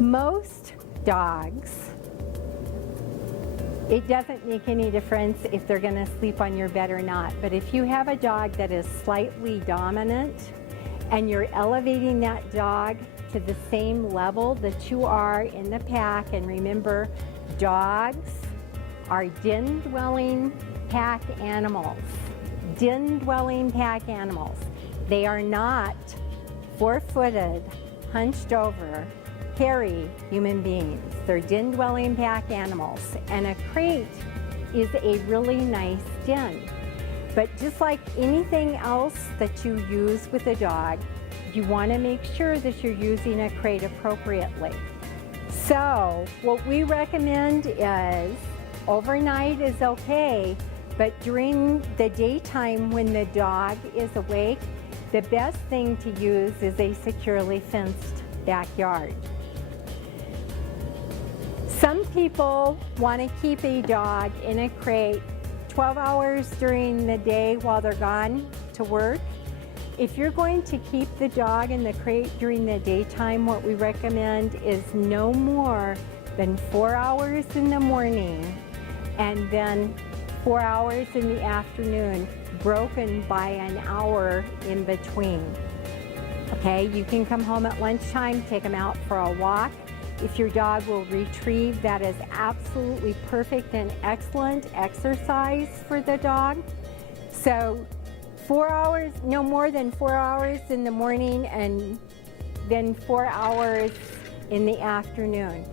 Most dogs, it doesn't make any difference if they're going to sleep on your bed or not, but if you have a dog that is slightly dominant and you're elevating that dog to the same level that you are in the pack, and remember, dogs are den-dwelling pack animals. Den-dwelling pack animals. They are not four-footed, hunched over, hairy human beings. They're den-dwelling pack animals, and a crate is a really nice den. But just like anything else that you use with a dog, you want to make sure that you're using a crate appropriately. So what we recommend is overnight is okay, but during the daytime when the dog is awake, the best thing to use is a securely fenced backyard. Some people want to keep a dog in a crate 12 hours during the day while they're gone to work. If you're going to keep the dog in the crate during the daytime, what we recommend is no more than 4 hours in the morning and then 4 hours in the afternoon, broken by an hour in between. Okay, you can come home at lunchtime, take them out for a walk. If your dog will retrieve, that is absolutely perfect and excellent exercise for the dog. So 4 hours, no more than 4 hours in the morning and then 4 hours in the afternoon.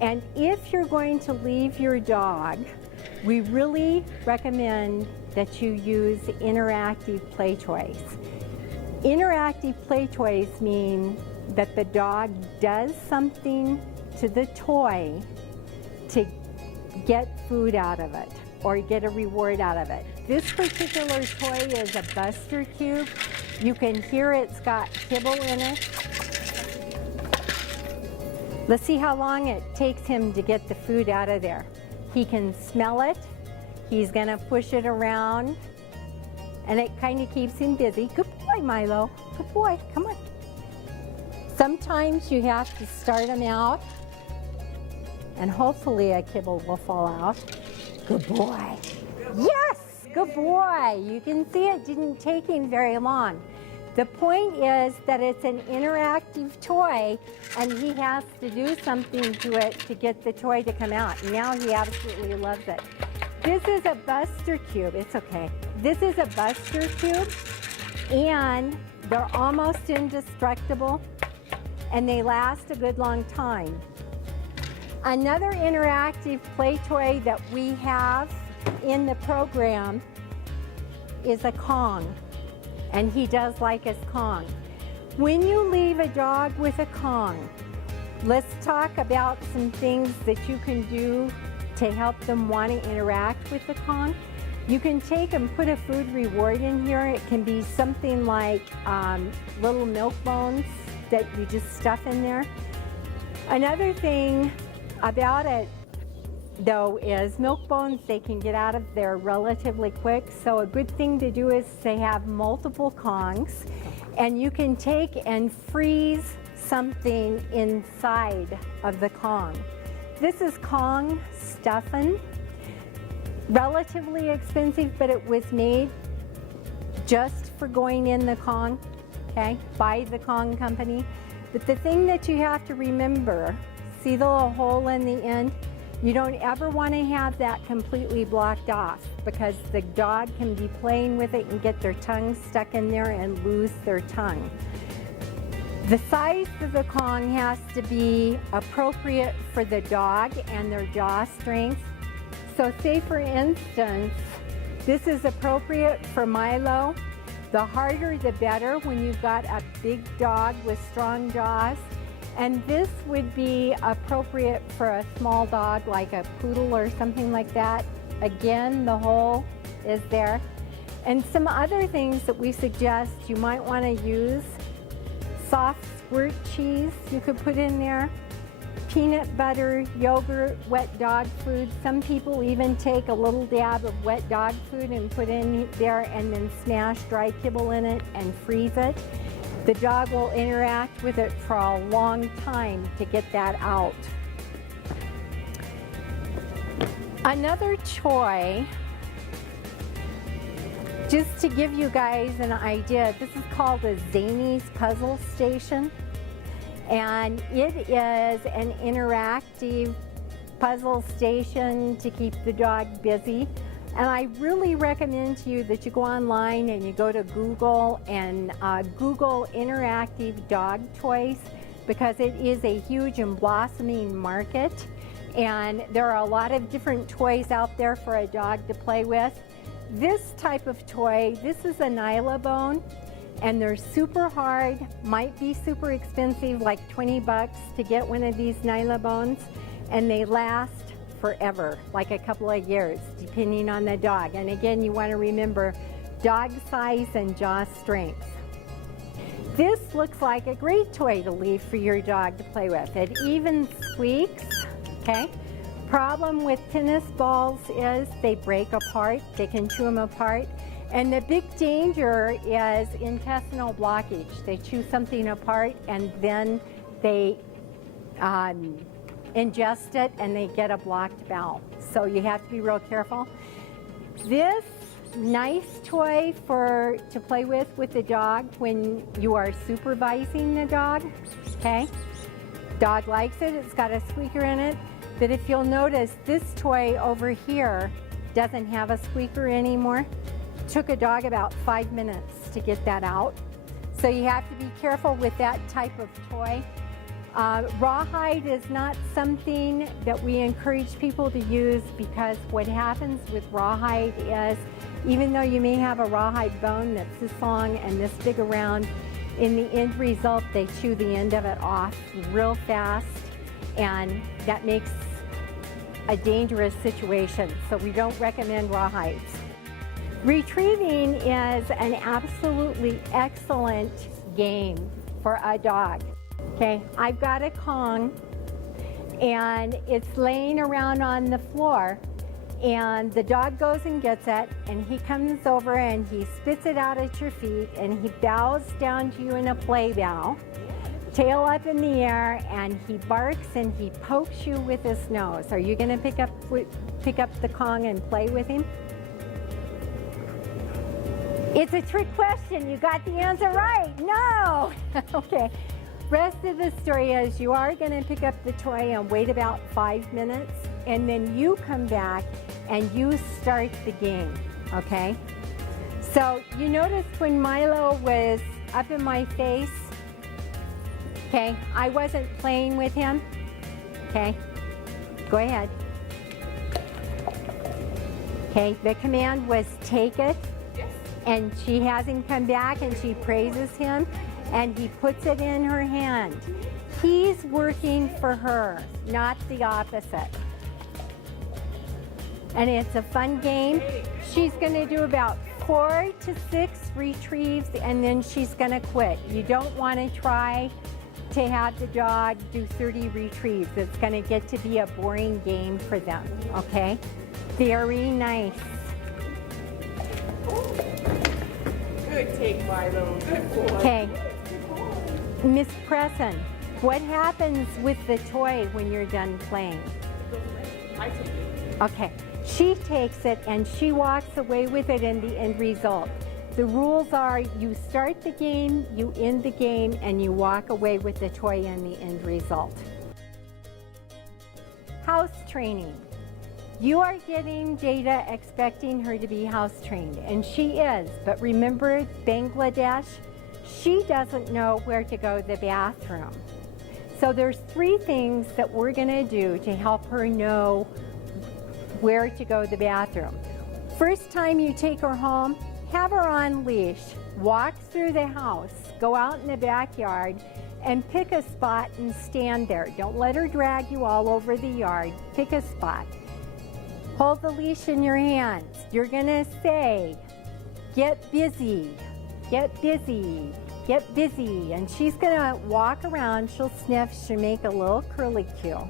And if you're going to leave your dog, we really recommend that you use interactive play toys. Interactive play toys mean that the dog does something to the toy to get food out of it or get a reward out of it. This particular toy is a Buster Cube. You can hear it's got kibble in it. Let's see how long it takes him to get the food out of there. He can smell it. He's gonna push it around and it kind of keeps him busy. Good boy, Milo. Good boy, come on. Sometimes you have to start him out and hopefully a kibble will fall out. Good boy. Yes, good boy. You can see it didn't take him very long. The point is that it's an interactive toy and he has to do something to it to get the toy to come out. Now he absolutely loves it. This is a Buster Cube. It's okay. This is a Buster Cube and they're almost indestructible and they last a good long time. Another interactive play toy that we have in the program is a Kong, and he does like his Kong. When you leave a dog with a Kong, let's talk about some things that you can do to help them want to interact with the Kong. You can take and put a food reward in here. It can be something like little milk bones that you just stuff in there. Another thing about it though is milk bones, they can get out of there relatively quick, so a good thing to do is to have multiple Kongs, and you can take and freeze something inside of the Kong. This is Kong stuffing. Relatively expensive, but it was made just for going in the Kong, okay, by the Kong company. But the thing that you have to remember, see the little hole in the end? You don't ever want to have that completely blocked off because the dog can be playing with it and get their tongue stuck in there and lose their tongue. The size of the Kong has to be appropriate for the dog and their jaw strength. So say for instance, this is appropriate for Milo. The harder the better when you've got a big dog with strong jaws. And this would be appropriate for a small dog like a poodle or something like that. Again, the hole is there. And some other things that we suggest you might want to use, soft squirt cheese you could put in there, peanut butter, yogurt, wet dog food. Some people even take a little dab of wet dog food and put in there and then smash dry kibble in it and freeze it. The dog will interact with it for a long time to get that out. Another toy, just to give you guys an idea, this is called a Zany's Puzzle Station, and it is an interactive puzzle station to keep the dog busy. And I really recommend to you that you go online and you go to Google and Google interactive dog toys, because it is a huge and blossoming market. And there are a lot of different toys out there for a dog to play with. This type of toy, this is a Nyla bone, and they're super hard, might be super expensive, like 20 bucks to get one of these Nyla bones, and they last forever, like a couple of years, depending on the dog. And again, you want to remember dog size and jaw strength. This looks like a great toy to leave for your dog to play with. It even squeaks, okay? Problem with tennis balls is they break apart, they can chew them apart. And the big danger is intestinal blockage. They chew something apart and then they ingest it and they get a blocked bowel. So you have to be real careful. This nice toy to play with the dog when you are supervising the dog, okay? Dog likes it, it's got a squeaker in it. But if you'll notice, this toy over here doesn't have a squeaker anymore. Took a dog about 5 minutes to get that out. So you have to be careful with that type of toy. Rawhide is not something that we encourage people to use, because what happens with rawhide is, even though you may have a rawhide bone that's this long and this big around, in the end result, they chew the end of it off real fast, and that makes a dangerous situation. So we don't recommend rawhides. Retrieving is an absolutely excellent game for a dog. Okay, I've got a Kong and it's laying around on the floor, and the dog goes and gets it, and he comes over and he spits it out at your feet, and he bows down to you in a play bow, tail up in the air, and he barks and he pokes you with his nose. Are you going to pick up the Kong and play with him? It's a trick question. You got the answer right. No. Okay. Rest of the story is you are going to pick up the toy and wait about 5 minutes, and then you come back and you start the game, okay? So you noticed when Milo was up in my face, okay, I wasn't playing with him, okay? Go ahead. Okay, the command was take it, and she has him come back and she praises him, and he puts it in her hand. He's working for her, not the opposite. And it's a fun game. She's going to do about 4 to 6 retrieves, and then she's going to quit. You don't want to try to have the dog do 30 retrieves. It's going to get to be a boring game for them, okay? Very nice. Good take, Milo. Good boy. Okay. Miss Presson, what happens with the toy when you're done playing? I take it. Okay, she takes it and she walks away with it in the end result. The rules are you start the game, you end the game, and you walk away with the toy in the end result. House training. You are getting Jada expecting her to be house trained, and she is, but remember Bangladesh? She doesn't know where to go to the bathroom. So there's 3 things that we're gonna do to help her know where to go to the bathroom. First time you take her home, have her on leash, walk through the house, go out in the backyard, and pick a spot and stand there. Don't let her drag you all over the yard. Pick a spot. Hold the leash in your hands. You're gonna say, get busy. Get busy, get busy. And she's gonna walk around, she'll sniff, she'll make a little curlicue,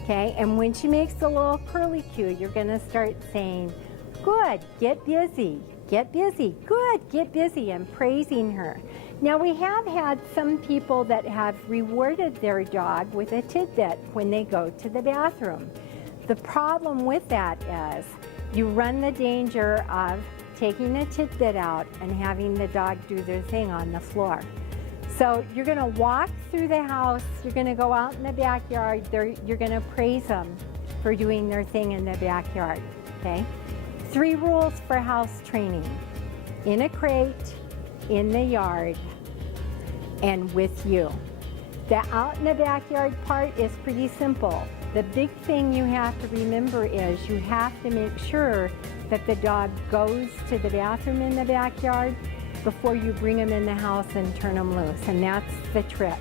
okay? And when she makes a little curlicue, you're gonna start saying, good, get busy. Get busy. Good. Get busy and praising her. Now, we have had some people that have rewarded their dog with a tidbit when they go to the bathroom. The problem with that is you run the danger of taking a tidbit out and having the dog do their thing on the floor. So you're going to walk through the house, you're going to go out in the backyard, you're going to praise them for doing their thing in the backyard, okay? 3 rules for house training: in a crate, in the yard, and with you. The out in the backyard part is pretty simple. The big thing you have to remember is you have to make sure that the dog goes to the bathroom in the backyard before you bring them in the house and turn them loose, and that's the trick.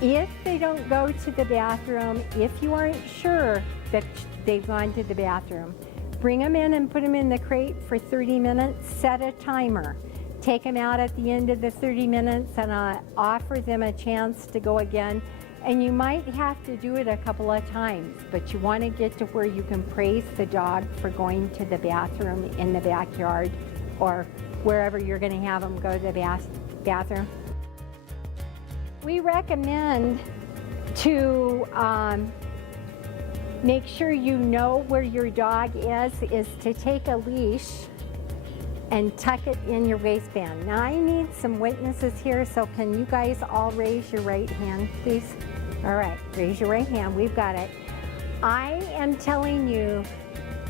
If they don't go to the bathroom, if you aren't sure that they've gone to the bathroom, bring them in and put them in the crate for 30 minutes, set a timer. Take them out at the end of the 30 minutes and offer them a chance to go again. And you might have to do it a couple of times, but you want to get to where you can praise the dog for going to the bathroom in the backyard or wherever you're going to have them go to the bathroom. We recommend to make sure you know where your dog is to take a leash and tuck it in your waistband. Now I need some witnesses here, so can you guys all raise your right hand, please? All right, raise your right hand, we've got it. I am telling you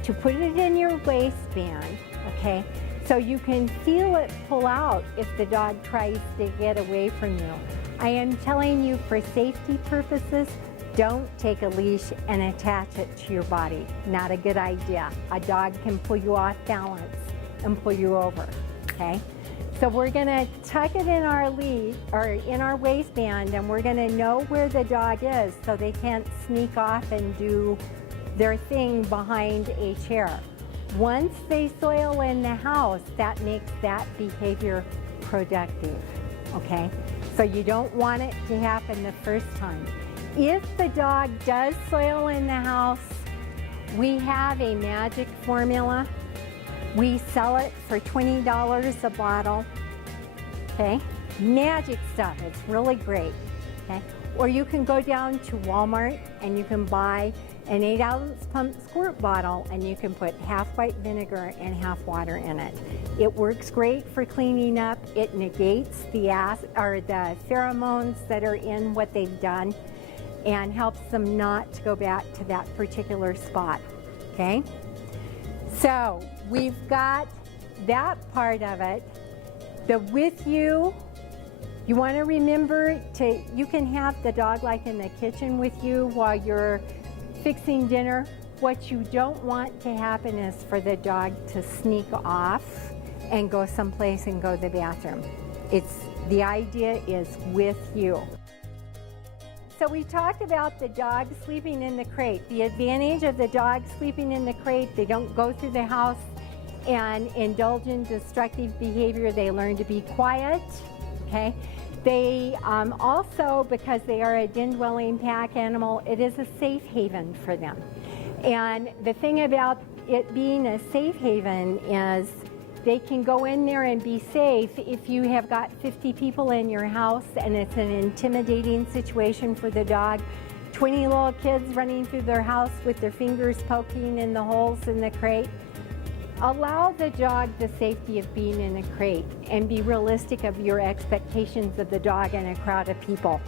to put it in your waistband, okay? So you can feel it pull out if the dog tries to get away from you. I am telling you for safety purposes, don't take a leash and attach it to your body. Not a good idea. A dog can pull you off balance and pull you over, okay? So we're gonna tuck it in our leash or in our waistband, and we're gonna know where the dog is so they can't sneak off and do their thing behind a chair. Once they soil in the house, that makes that behavior productive, okay? So you don't want it to happen the first time. If the dog does soil in the house, we have a magic formula. We sell it for $20 a bottle, okay? Magic stuff, it's really great, okay? Or you can go down to Walmart and you can buy an 8-ounce pump squirt bottle and you can put half white vinegar and half water in it. It works great for cleaning up. It negates the pheromones that are in what they've done and helps them not to go back to that particular spot, okay? So we've got that part of it. The with you want to remember you can have the dog like in the kitchen with you while you're fixing dinner. What you don't want to happen is for the dog to sneak off and go someplace and go to the bathroom. The idea is with you. So we talked about the dog sleeping in the crate. The advantage of the dog sleeping in the crate, they don't go through the house and indulge in destructive behavior. They learn to be quiet, okay? They also, because they are a den-dwelling pack animal, it is a safe haven for them. And the thing about it being a safe haven is they can go in there and be safe if you have got 50 people in your house and it's an intimidating situation for the dog. 20 little kids running through their house with their fingers poking in the holes in the crate. Allow the dog the safety of being in a crate and be realistic of your expectations of the dog in a crowd of people.